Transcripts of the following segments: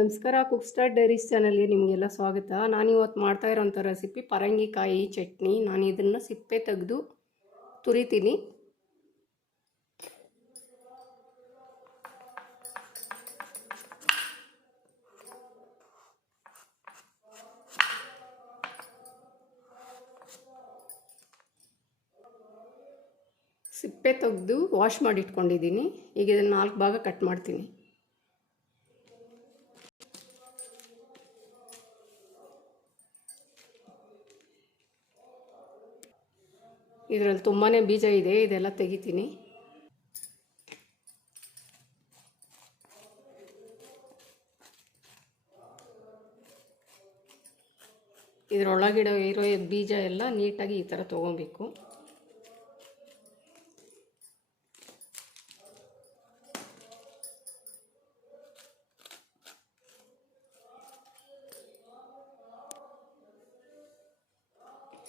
ನಮಸ್ಕಾರ. Cook star diaries ಚಾನಲ್ಗೆ ನಿಮಗೆಲ್ಲ ಸ್ವಾಗತ. ನಾನಿವತ್ತು ಮಾಡ್ತಾ ಇರೋಂಥ ರೆಸಿಪಿ ಪರಂಗಿಕಾಯಿ ಚಟ್ನಿ. ನಾನು ಇದನ್ನು ಸಿಪ್ಪೆ ತೆಗೆದು ತುರಿತೀನಿ. ಸಿಪ್ಪೆ ತೆಗೆದು ವಾಶ್ ಮಾಡಿ ಇಟ್ಕೊಂಡಿದ್ದೀನಿ. ಈಗ ಇದನ್ನು 4 ಭಾಗ ಕಟ್ ಮಾಡ್ತೀನಿ. ಇದರಲ್ಲಿ ತುಂಬಾ ಬೀಜ ಇದೆ, ಇದೆಲ್ಲ ತೆಗಿತೀನಿ. ಇದರೊಳಗಿರೋ ಇರೋ ಬೀಜ ಎಲ್ಲ ನೀಟಾಗಿ ಈ ಥರ ತೊಗೊಬೇಕು.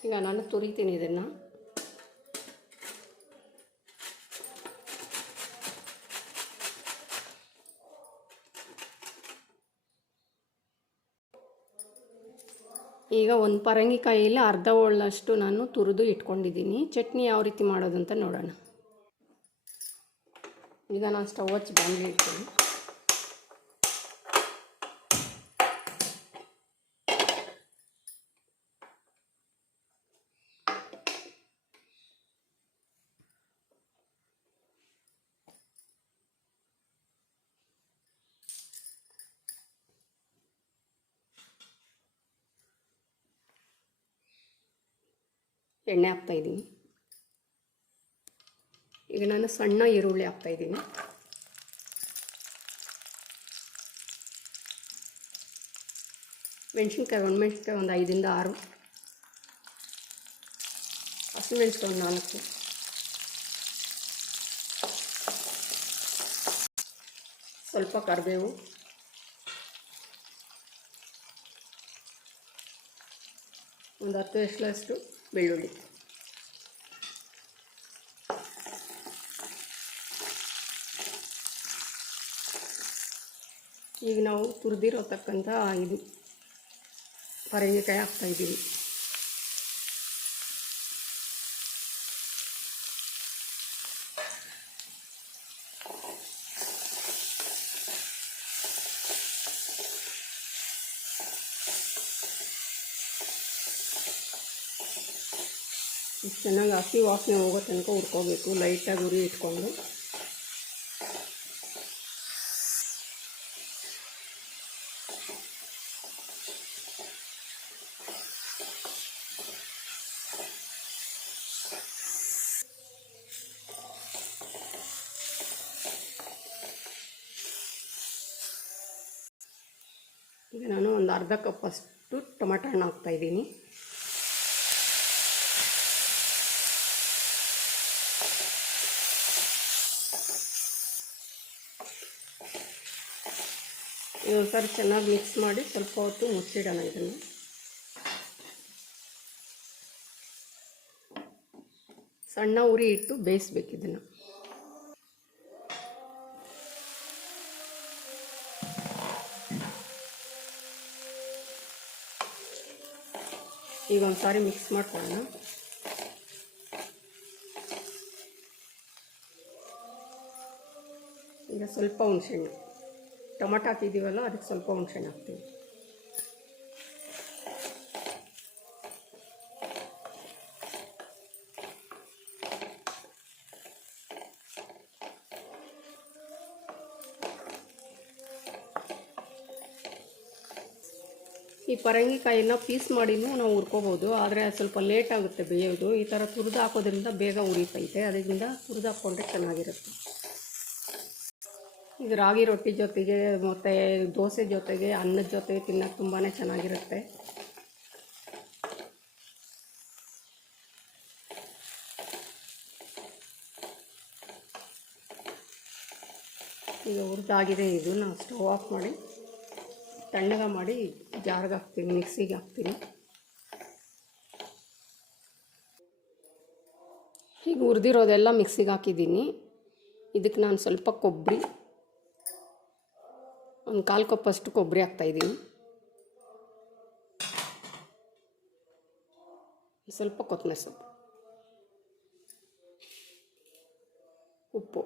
ಈಗ ನಾನು ತುರಿತೀನಿ ಇದನ್ನು. ಈಗ ಒಂದು ಪರಂಗಿಕಾಯಿಯಲ್ಲಿ ಅರ್ಧ ಹೋಳಷ್ಟು ನಾನು ತುರಿದು ಇಟ್ಕೊಂಡಿದ್ದೀನಿ. ಚಟ್ನಿ ಯಾವ ರೀತಿ ಮಾಡೋದಂತ ನೋಡೋಣ. ಈಗ ನಾನು ಸ್ಟವ್ ಹಚ್ಚಿ ಬಾಣಲೆ ಇಡ್ತೀನಿ. ಎಣ್ಣೆ ಹಾಕ್ತಾಯಿದ್ದೀನಿ. ಈಗ ನಾನು ಸಣ್ಣ ಈರುಳ್ಳಿ ಹಾಕ್ತಾಯಿದ್ದೀನಿ. ಮೆಣಸಿನ್ಕಾಯಿ, ಒಣಮೆಣಸಿನ್ಕಾಯಿ ಒಂದು 5 ಇಂದ 6, ಹಸಿಮೆಣಸಿನ್ಕಾಯಿ ಒಂದು 4, ಸ್ವಲ್ಪ ಕರಿಬೇವು, ಒಂದು 10 ಎಸಳಷ್ಟು ಬೆಳ್ಳುಳ್ಳಿ. ಈಗ ನಾವು ತುರಿದಿರೋತಕ್ಕಂಥ ಇದು ಪರಂಗಿಕಾಯಿ ಹಾಕ್ತಾಯಿದ್ದೀವಿ. ಚೆನ್ನಾಗಿ ಹಸಿ ವಾಸನೆ ಹೋಗೋ ತನಕ ಹುರ್ಕೋಬೇಕು, ಲೈಟಾಗಿ ಉರಿ ಇಟ್ಕೊಂಡು. ಈಗ ನಾನು ಒಂದು ಅರ್ಧ ಕಪ್ಪಷ್ಟು ಟೊಮೆಟೊ ಹಣ್ಣು ಹಾಕ್ತಾಯಿದ್ದೀನಿ. ಇದೊಂದ್ಸರಿ ಚೆನ್ನಾಗಿ ಮಿಕ್ಸ್ ಮಾಡಿ ಸ್ವಲ್ಪ ಹೊತ್ತು ಮುಚ್ಚಿಡೋಣ. ಇದನ್ನು ಸಣ್ಣ ಉರಿ ಇಟ್ಟು ಬೇಯಿಸ್ಬೇಕು. ಇದನ್ನು ಈಗ ಒಂದ್ಸಾರಿ ಮಿಕ್ಸ್ ಮಾಡ್ಕೊಳ್ಳೋಣ. ಈಗ ಸ್ವಲ್ಪ ಹುಣಸೆಹಣ್ಣು, ಟೊಮೆಟೊ ಹಾಕಿದ್ದೀವಲ್ಲ ಅದಕ್ಕೆ ಸ್ವಲ್ಪ ಹುಣಸೆಹಣ್ಣು ಹಾಕ್ತೀವಿ. ಈ ಪರಂಗಿಕಾಯಿನ ಪೀಸ್ ಮಾಡಿನೂ ನಾವು ಹುರ್ಕೋಬೋದು, ಆದರೆ ಸ್ವಲ್ಪ ಲೇಟ್ ಆಗುತ್ತೆ ಬೇಯೋದು. ಈ ಥರ ತುರಿದು ಹಾಕೋದ್ರಿಂದ ಬೇಗ ಉರಿತೈತೆ, ಅದರಿಂದ ತುರಿದು ಹಾಕ್ಕೊಂಡ್ರೆ ಚೆನ್ನಾಗಿರುತ್ತೆ. ಇದು ರಾಗಿ ರೊಟ್ಟಿ ಜೊತೆಗೆ ಮತ್ತು ದೋಸೆ ಜೊತೆಗೆ, ಅನ್ನದ ಜೊತೆಗೆ ತಿನ್ನೋಕ್ಕೆ ತುಂಬಾ ಚೆನ್ನಾಗಿರುತ್ತೆ. ಈಗ ಹುರಿದಾಗಿದೆ. ಇದು ನಾವು ಸ್ಟವ್ ಆಫ್ ಮಾಡಿ ತಣ್ಣಗೆ ಮಾಡಿ ಜಾರ್ಗೆ ಹಾಕ್ತೀನಿ, ಮಿಕ್ಸಿಗೆ ಹಾಕ್ತೀನಿ. ಈಗ ಹುರಿದಿರೋದೆಲ್ಲ ಮಿಕ್ಸಿಗೆ ಹಾಕಿದ್ದೀನಿ. ಇದಕ್ಕೆ ನಾನು ಸ್ವಲ್ಪ ಕೊಬ್ಬರಿ, ಒಂದು 1/4 ಕಪ್ಪಷ್ಟು ಕೊಬ್ಬರಿ ಹಾಕ್ತಾಯಿದ್ದೀನಿ. ಸ್ವಲ್ಪ ಕೊತ್ತಂಬರಿ ಸೊಪ್ಪು, ಉಪ್ಪು,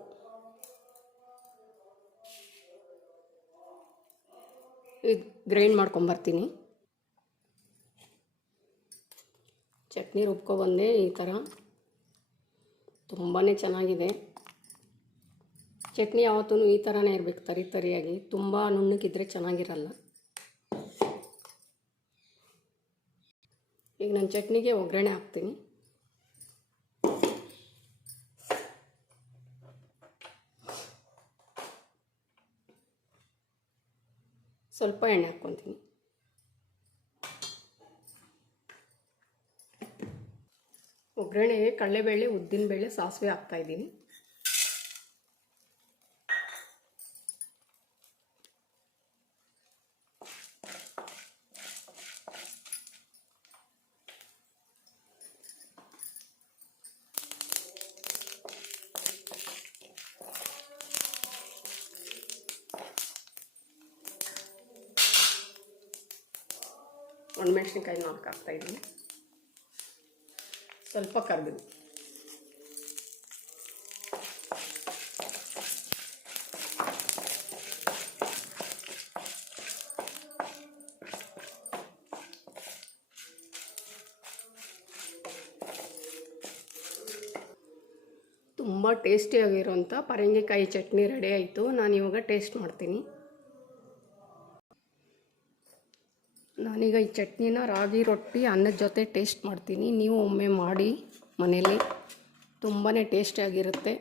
ಇದು ಗ್ರೈಂಡ್ ಮಾಡ್ಕೊಂಬರ್ತೀನಿ. ಚಟ್ನಿ ರುಬ್ಕೊಬಂದೆ. ಈ ಥರ ತುಂಬಾ ಚೆನ್ನಾಗಿದೆ. ಚಟ್ನಿ ಯಾವತ್ತೂ ಈ ಥರನೇ ಇರಬೇಕು, ತರಿಯಾಗಿ. ತುಂಬ ನುಣ್ಣಗಿದ್ರೆ ಚೆನ್ನಾಗಿರಲ್ಲ. ಈಗ ನಾನು ಚಟ್ನಿಗೆ ಒಗ್ಗರಣೆ ಹಾಕ್ತೀನಿ. ಸ್ವಲ್ಪ ಎಣ್ಣೆ ಹಾಕ್ಕೊತೀನಿ. ಒಗ್ಗರಣೆಗೆ ಕಡಲೆಬೇಳೆ, ಉದ್ದಿನಬೇಳೆ, ಸಾಸಿವೆ ಹಾಕ್ತಾಯಿದ್ದೀನಿ. ಒಣಮೆಣಸಿನ್ಕಾಯಿ 4 ಹಾಕ್ತಾಯಿದ್ದೀನಿ. ಸ್ವಲ್ಪ ಕರಿಬೇವು, ತುಂಬ ಟೇಸ್ಟಿಯಾಗಿರೋಂಥ ಪರಂಗಿಕಾಯಿ ಚಟ್ನಿ ರೆಡಿ ಆಯಿತು. ನಾನು ಇವಾಗ ಟೇಸ್ಟ್ ಮಾಡ್ತೀನಿ. ನಾನೀಗ ಈ ಚಟ್ನಿನ ರಾಗಿ ರೊಟ್ಟಿ ಅನ್ನದ ಜೊತೆ ಟೇಸ್ಟ್ ಮಾಡ್ತೀನಿ. ನೀವು ಒಮ್ಮೆ ಮಾಡಿ ಮನೇಲಿ, ತುಂಬಾ ಟೇಸ್ಟಿಯಾಗಿರುತ್ತೆ.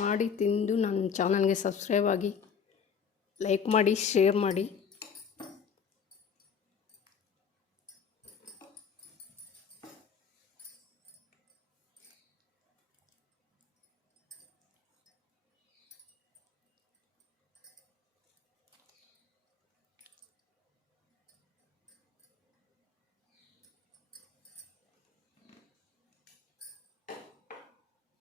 ಮಾಡಿ ತಿಂದು ನನ್ನ ಚಾನಲ್ಗೆ ಸಬ್ಸ್ಕ್ರೈಬ್ ಆಗಿ, ಲೈಕ್ ಮಾಡಿ, ಶೇರ್ ಮಾಡಿ.